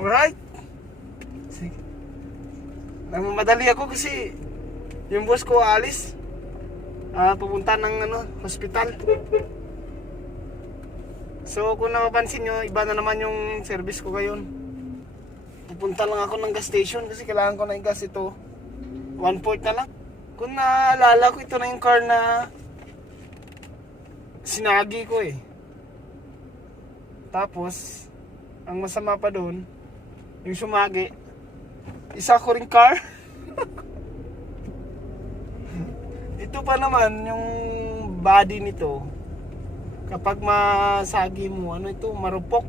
Alright. Sige. Nagmamadali ako kasi yung boss ko alis. Pupunta ng hospital. So kung napapansin nyo, iba na naman yung service ko ngayon. Pupunta lang ako ng gas station kasi kailangan ko na yung gas ito. 1/4 na lang. Kung naalala ko, ito na yung car na sinagi ko eh. Tapos ang masama pa doon, yung sumagi, isa ko ring car. Ito pa naman yung body nito. Kapag masagi mo, ito, marupok.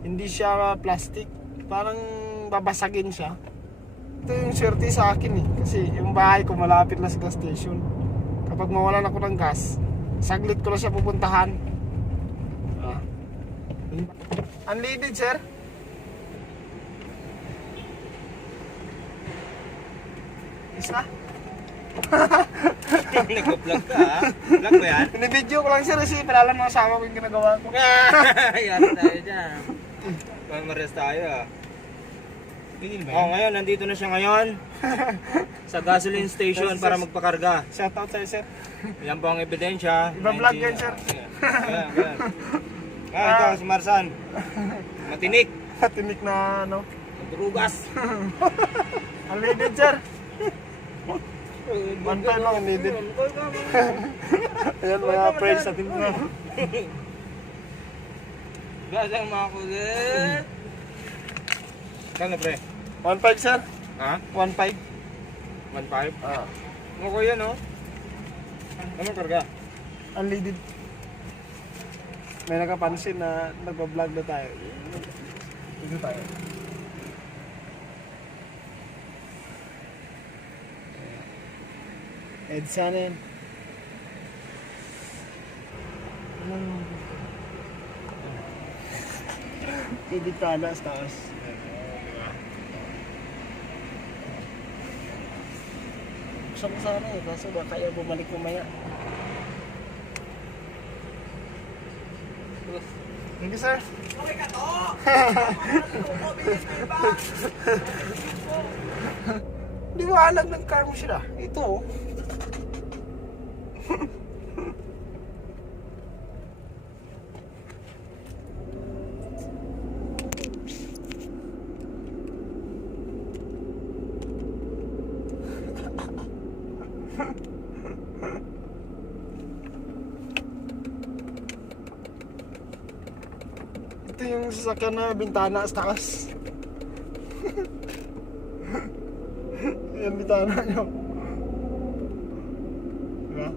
Hindi siya plastic. Parang babasagin siya. Ito yung swerte sa akin eh. Kasi yung bahay ko malapit na sa gas station. Kapag mawalan ako ng gas, saglit ko na siya pupuntahan. Unleaded, sir? Isa? Nag-vlog ka ha? Vlog ba yan? Binibidyo ko lang sir kasi pinalam ng asawa ko yung ginagawa ko. Yan tayo dyan. Pamares tayo ha. Ngayon, nandito na siya ngayon sa gasoline station para magpakarga. Shoutout sa'yo sir. Yan po ang ebidensya. Iba-vlog yan sir. Ayan. Ito si Marsan. Matinik. Matinik na Durugas. Unleaded sir. 1 time lang unleaded. Ayan mga friends natin na. Gasang mga kulit. Kano pre? 1.5 sir. Ha? 1.5. 1.5? Okay yan oh. Ano karga? Unleaded. May nakapansin na nagpa-vlog na tayo. Dito tayo. EDSA na yan. Ibitana sa taas. Gusto ko sana eh, kaso ba kaya bumalik kumaya. Thank you, sir. Okay ka to! Di ba alam ng car mo sila? Ito oh. Ito yung sasakyan na bintana sa taas. Yan bintana nyo. Diba?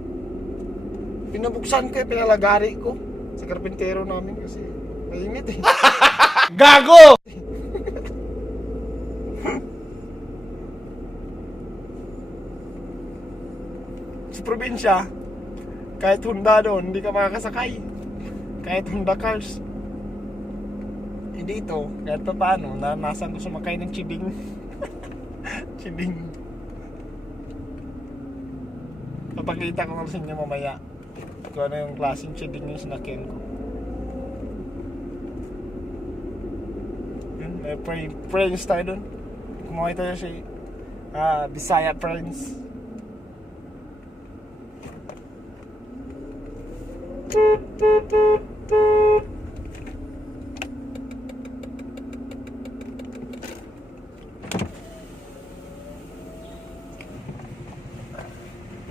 Pinabuksan ko pinalagari ko sa karpintero namin kasi mainit eh. Gago! Sa probinsya, kahit Honda doon, hindi ka makakasakay. Kahit Honda cars. Dito, kahit pa paano, naranasan ko sumakay ng chibing. Chibing. Papakita ko nga sa inyo mamaya kung ano yung klaseng chibing yung sinakyan ko. Yun, may friends tayo dun. Kumuha tayo si Bisaya friends.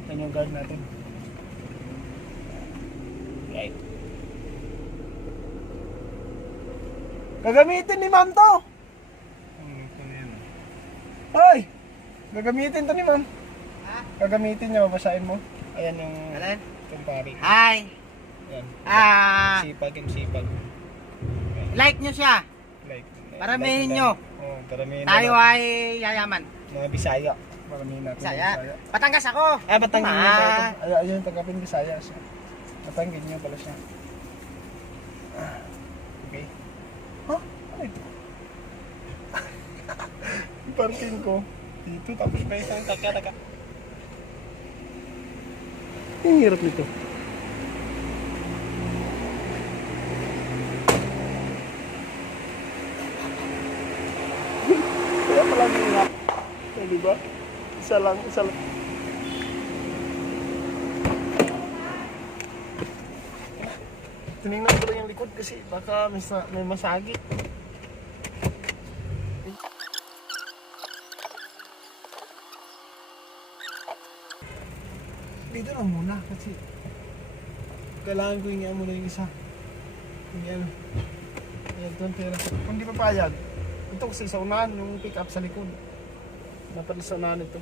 Yan yung guard natin. Right. Gagamitin ni ma'am to. Ito na yan. Hoy! Gagamitin to ni ma'am. Ha? Gagamitin niya, babasahin mo. Ayan yung Alin? kumpari. Hi! Yan. Ah, Yung sipag. like nyo siya. Like, Paramihin nyo. Oo, paramihin Tayo na. ay yayaman. Mga Bisaya. Paramihin natin. Saya. Batangas ako. Batanggin niyo Ah. pala ito. Ayun, tagapin Bisaya siya. Batanggin niyo pala siya. Okay. Huh? Ano ito? Yung parking ko. Dito, tapos may isang taka. Ang hirap nito. palagi ingat. Eh, di ba? Isa lang. Tinignan ko lang yung likod kasi baka may masagi. Dito lang muna kasi kailangan ko hingihan muna yung isa. Hingihan. Ayan doon pera. Kung di papayag, ito kasi sa unahan yung pick up sa likod. Dapat sa unahan ito.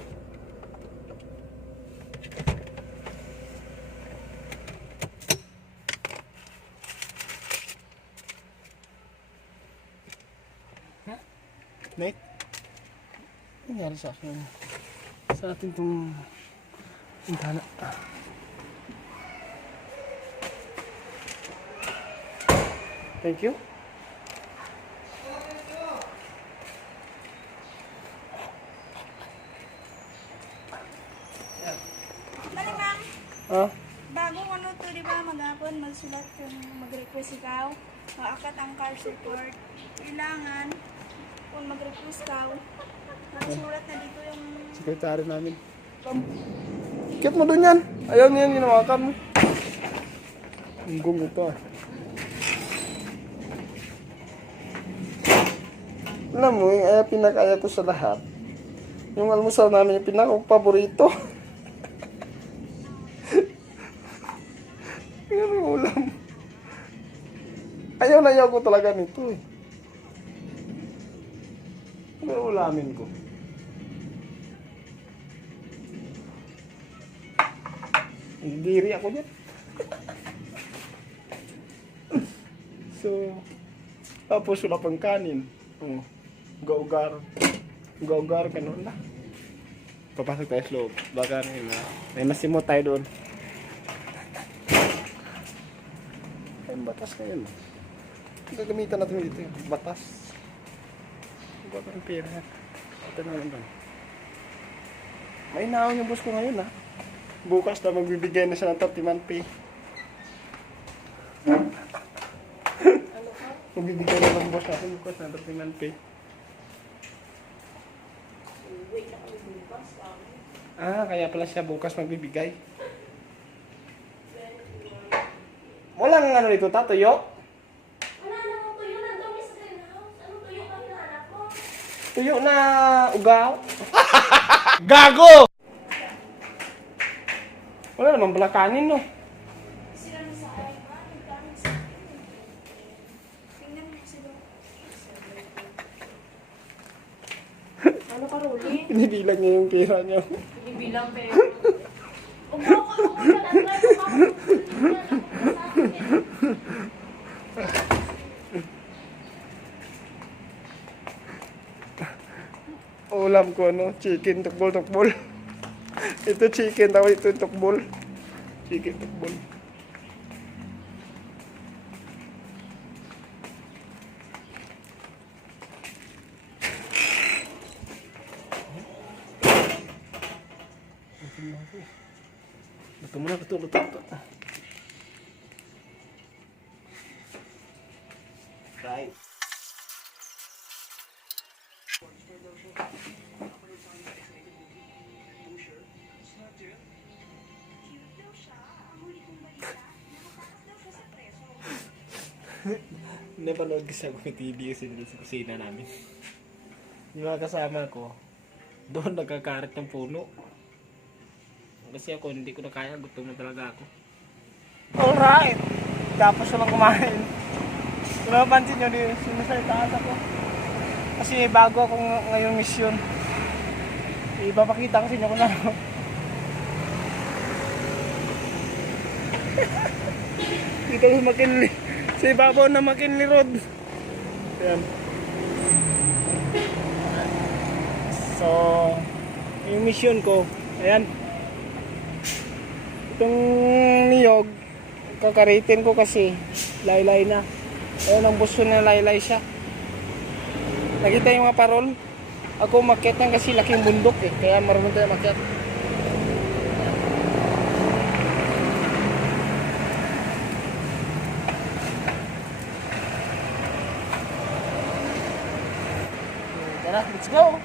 Nate? Ano nangyari sa akin? Sa atin itong intana. Thank you. Bali ma'am, Ah? bago ano to, di ba, maghapon, magsulat kung mag-request ikaw, maakat ang car support. Kailangan, kung mag-request ikaw, magsulat na dito yung... Sekretary namin. Kit mo doon yan. Ayaw niyan, ginawakan mo. Unggong ito ah. Alam mo, yung pinakaya ko sa lahat, yung almusal namin yung pinaka-paborito. Yung ulam. Ayaw na ayaw ko talaga nito eh. Ano yung ulamin ko? Diri ako dyan. So, tapos wala pang kanin. Oh, ugar-ugar. Ugar-ugar ka noon na. Papasok tayo sa loob. Baka rin na. May masimot tayo doon. Ay, batas ngayon. Gagamitan natin dito yung batas. Baka ang pera. Ito na lang doon. May naon yung boss ko ngayon ha. Bukas na magbibigay na siya ng 30-man pay. Magbibigay na ng boss natin bukas ng 30-man pay. Ah, kaya pala siya bukas magbibigay. Walang ano dito, tatuyo? Wala namang tuyo, nandun sa greenhouse. Anong tuyo ba hinahanap mo? Tuyo na ugaw. Gago! Wala namang pala kanin, no? Sila na sa ay, ha? Nagdamit sa akin. Tingnan mo sila. Ano ka, Rolly? Pinibilang niya yung pera niya. Binibilang pero... Umuha ka, umuha ka. Ulam ko, ano? Chicken, tukbol. Ito chicken, tawag ito tukbol. Chicken, tukbol. Luto mo na, luto. Right. Napanood kasi ako ng TV kasi dito sa kusina namin. Yung mga kasama ko, doon nagkakarat ng puno. Kasi ako hindi ko na kaya, gutom na talaga ako. Alright! Tapos na lang kumain. Kung napansin nyo, sinasaytaas ako. Kasi bago ako ngayong mission. Ipapakita ko sa inyo kung ano. Dito sa McKinley. Sa ibabaw na McKinley Road. Ayan. So, yung mission ko, ayan. Itong niyog, kakaritin ko kasi laylay na. Ayun ang buso na laylay siya. Nakita yung mga parol. Ako umakyat yan kasi laking bundok eh. Kaya marunong tayo umakyat. Tara, let's go!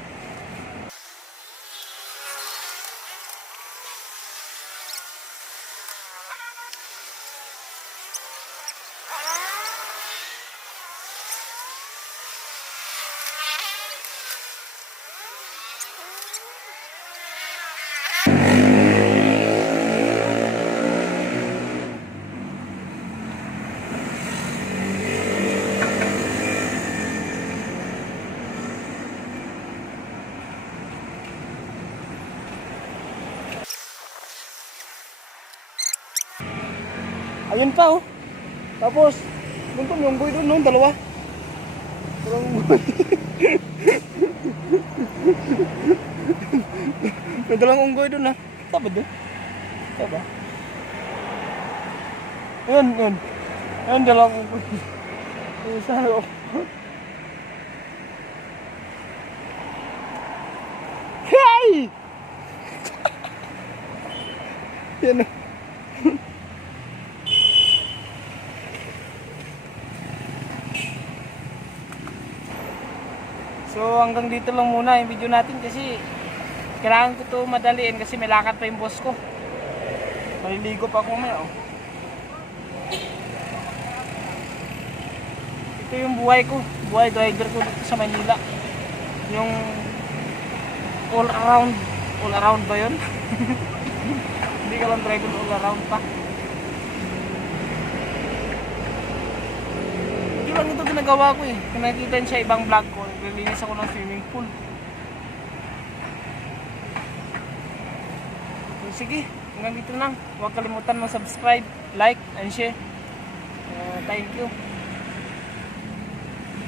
Ayun pa oh. Tapos, doon pa yung unggoy doon, no? Dalawa. Walang unggoy. May dalang unggoy doon ha. Tama doon? Tama? Ayun, yun. Ayun, dalang unggoy. Ayun, sa loob. Hey! Yan o. So hanggang dito lang muna yung video natin kasi kailangan ko to madaliin kasi may lakad pa yung boss ko. Maliligo pa ako mamaya oh. Ito yung buhay ko, buhay driver ko dito sa Manila. Yung all around ba yun? Hindi ka lang driver all around pa. Hindi lang ito ginagawa ko eh. Kung nakikita niyo sa ibang vlog ko, naglilinis ako ng swimming pool. So, sige, hanggang dito lang. Huwag kalimutan mag-subscribe, like, and share. Thank you.